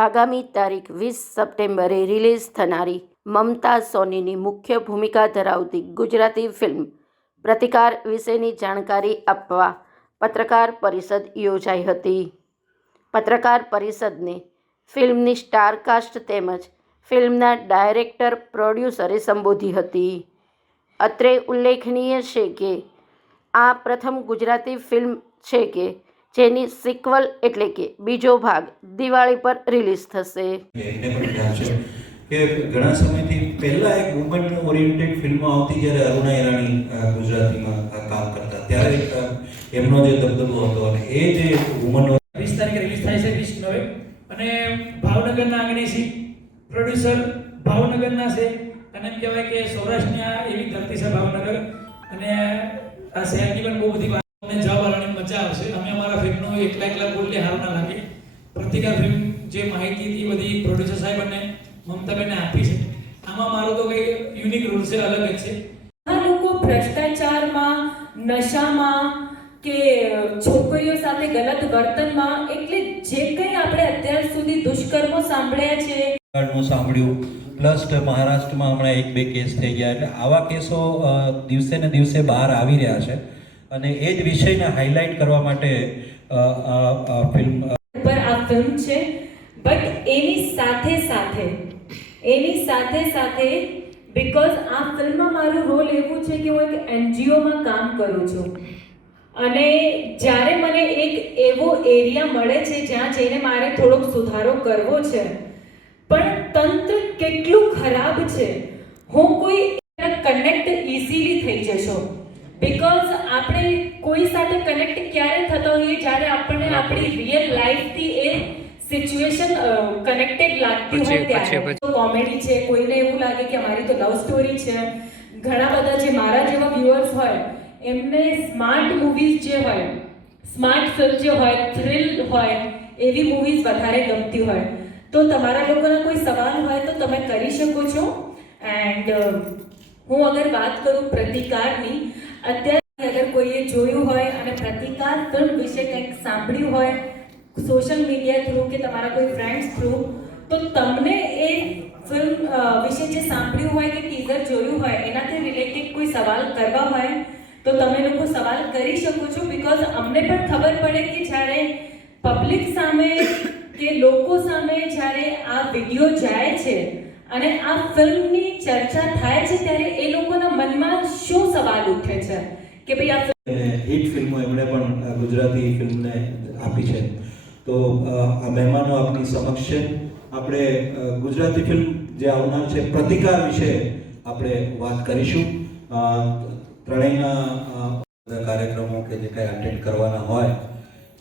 આગામી તારીખ 20 સપ્ટેમ્બરે રિલીઝ થનારી મમતા સોનીની મુખ્ય ભૂમિકા ધરાવતી ગુજરાતી ફિલ્મ પ્રતિકાર વિશેની જાણકારી આપવા પત્રકાર પરિષદ યોજાઈ હતી. પત્રકાર પરિષદને ફિલ્મની સ્ટાર કાસ્ટ તેમજ ફિલ્મના ડાયરેક્ટર પ્રોડ્યુસરે સંબોધી હતી. અત્રે ઉલ્લેખનીય છે કે આ પ્રથમ ગુજરાતી ફિલ્મ છે કે જેની સિક્વલ એટલે કે બીજો ભાગ દિવાળી પર રિલીઝ થશે. કે ઘણા સમયથી પહેલા એક વુમન ઓરિએન્ટેડ ફિલ્મો આવતી જ્યારે અરુણા ઈરાની ગુજરાતીમાં કામ કરતા ત્યારે એમનો જે દબદબો હતો અને એ જે વુમન 20 તારીખે રિલીઝ થાય છે 20 નવેમ્બર અને ભાવનગરના આંગણે છે. પ્રોડ્યુસર ભાવનગરના છે અને એમ કહેવાય કે સૌરાષ્ટ્રની એવી ધરતી છે ભાવનગર અને આ શહેરની પણ બહુ બધી વાતોને જવાવાળાની મજા આવશે. અમે અમારા ફિલ્મનો એકલા બોલલે હાર ના લાગે. પ્રતિકાર ફિલ્મ જે માહિતી હતી બધી પ્રોડ્યુસર સાહેબ અને મમતાબેને આપી છે. આમાં મારો તો કઈ યુનિક રૂલ છે, અલગ જ છે. આ લોકો ભ્રષ્ટાચારમાં, નશામાં કે છોકરીઓ સાથે ગલત વર્તનમાં, એટલે જે કંઈ આપણે અત્યાર સુધી દુષ્કર્મો સાંભળ્યા છે સાંભળ્યું પ્લસ મહારાષ્ટ્રમાં હમણાં 1-2 કેસ થઈ ગયા એટલે આવા કેસો દિવસે ને દિવસે બહાર આવી રહ્યા છે અને એ જ વિષયને હાઇલાઇટ કરવા માટે ફિલ્મ પર આ ફિલ્મ છે. બટ એની સાથે બીકોઝ આ ફિલ્મમાં મારું રોલ એવું છે કે હું એક એનજીઓમાં કામ કરું છું અને જ્યારે મને એક એવો એરિયા મળે છે જ્યાં જઈને મારે થોડોક સુધારો કરવો છે પણ તંત્ર કેટલું ખરાબ છે. હું કોઈ કનેક્ટ ઇઝીલી થઈ જશો બીકોઝ આપણે કોઈ સાથે કનેક્ટ ક્યારે થતો હોઈએ જ્યારે આપણને આપણી રિયલ લાઈફથી એ સિચ્યુએશન કનેક્ટેડ લાગતી હોય ત્યારે. તો કોમેડી છે, કોઈને એવું લાગે કે અમારી તો લવ સ્ટોરી છે. ઘણા બધા જે મારા જેવા વ્યુઅર્સ હોય એમને સ્માર્ટ મૂવીઝ જે હોય, સ્માર્ટ ફિલ્મ જે હોય, થ્રિલ હોય એવી મૂવીઝ વધારે ગમતી હોય. તો તમારા લોકોના કોઈ સવાલ હોય તો તમે કરી શકો છો. એન્ડ હું અગર વાત કરું પ્રતિકારની, અત્યારે અગર કોઈએ જોયું હોય અને પ્રતિકાર ફિલ્મ વિશે કંઈક સાંભળ્યું હોય સોશિયલ મીડિયા થ્રુ કે તમારા કોઈ ફ્રેન્ડ્સ થ્રુ, તો તમને એ ફિલ્મ વિશે જે સાંભળ્યું હોય કે ટીઝર જોયું હોય એનાથી રિલેટેડ કોઈ સવાલ કરવા હોય તો તમે લોકો સવાલ કરી શકો છો. બીકોઝ અમને પણ ખબર પડે કે જ્યારે પબ્લિક સામે કે લોકો સામે જ્યારે આ વિડીયો જાય છે અને આ ફિલ્મની ચર્ચા થાય છે ત્યારે એ લોકોના મનમાં શું સવાલ ઉઠે છે કે ભાઈ આ હિટ ફિલ્મો એમણે પણ ગુજરાતી ફિલ્મને આપી છે. તો આ મહેમાનો આપની સમક્ષ છે. આપણે ગુજરાતી ફિલ્મ જે આવનાર છે પ્રતિકાર વિશે આપણે વાત કરીશું. ત્રણેયના કાર્યક્રમો કે જે કાંઈ અટેન્ડ કરવાના હોય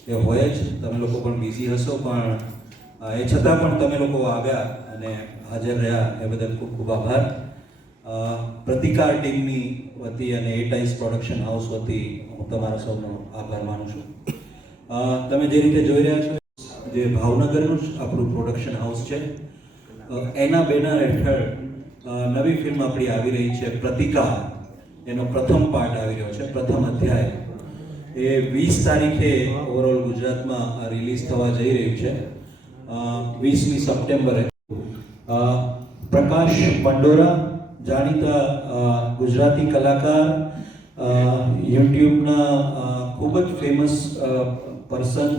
એ હોય જ. તમે લોકો પણ બિઝી હશો પણ એ છતાં પણ તમે લોકો આવ્યા અને હાજર રહ્યા એ બદલ ખૂબ ખૂબ આભાર. પ્રતિકાર ટીમની વતી અને એ ટાઈસ પ્રોડક્શન હાઉસ વતી હું તમારા સૌનો આભાર માનું છું. તમે જે રીતે જોઈ રહ્યા છો જે ભાવનગરનું જ આપણું પ્રોડક્શન હાઉસ છે એના બેનર હેઠળ નવી ફિલ્મ આપણી આવી રહી છે પ્રતિકાર. એનો પ્રથમ પાર્ટ આવી રહ્યો છે, પ્રથમ અધ્યાય. એ 20 તારીખે ઓવરઓલ ગુજરાતમાં રિલીઝ થવા જઈ રહ્યું છે. 20મી સપ્ટેમ્બરે પ્રકાશ પંડોરા, જાણીતા ગુજરાતી કલાકાર, યુટ્યુબના ખૂબ જ ફેમસ પર્સન.